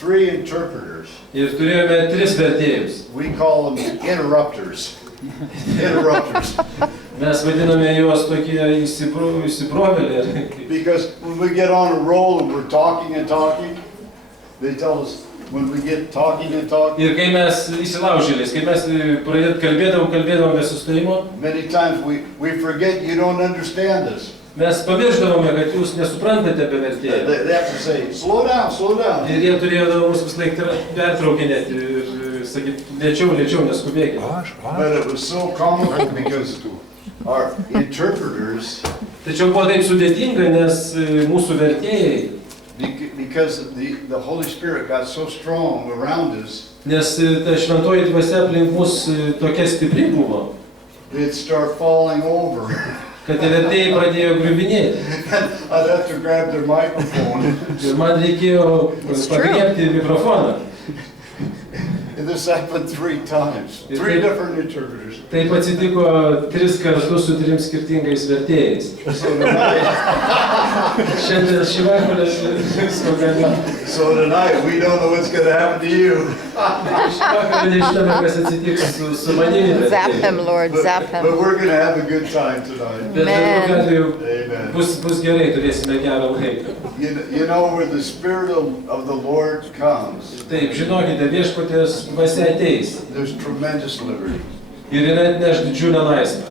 three interpreters. Ir turėjome 3 vertėjus. We call them interrupters. Interrupters. Mes vadiname juos tokie įsibrovėliai. Because when we get on a roll and we're talking and talking, they tell us when we get talking and talking. Ir kai mes įsilaužėliais, kai mes kalbėdavom be sustojimo, Many times we forget you don't understand us. mes pamiršdavome, kad jūs nesuprantate be vertėjo. They have to say, slow down, slow down. Ir jie turėjo mus vis laik pertraukinėti ir sakyti, lėčiau, neskubėkite. But it was so comical because our interpreters, Tačiau buvo taip sudėtinga, nes mūsų vertėjai, because the Holy Spirit got so strong around us, nes ta šventoji dvasia aplink mus tokia stipri buvo, they'd start falling over. kad tie vertėjai pradėjo griuvinėti. I'd have to grab their microphone. Ir man reikėjo pagriebti mikrofoną. And this happened 3 times. 3 different interpreters. Taip atsitiko 3 kartus su 3 skirtingais vertėjais. So tonight, Šiandien šį vakarą visko galima. so tonight we don't know what's going to happen to you. Šį vakarą nežinome, kas atsitiks su manimi. Zap him, Lord, zap him. But we're going to have a good time tonight. Bet bet kokiu atveju Amen. bus gerai, turėsime gerą laiką. You know where the Spirit of the Lord comes, Taip, žinokite, viešpaties dvasia ateis there's tremendous liberty. ir yra atneš didžiulę laisvę.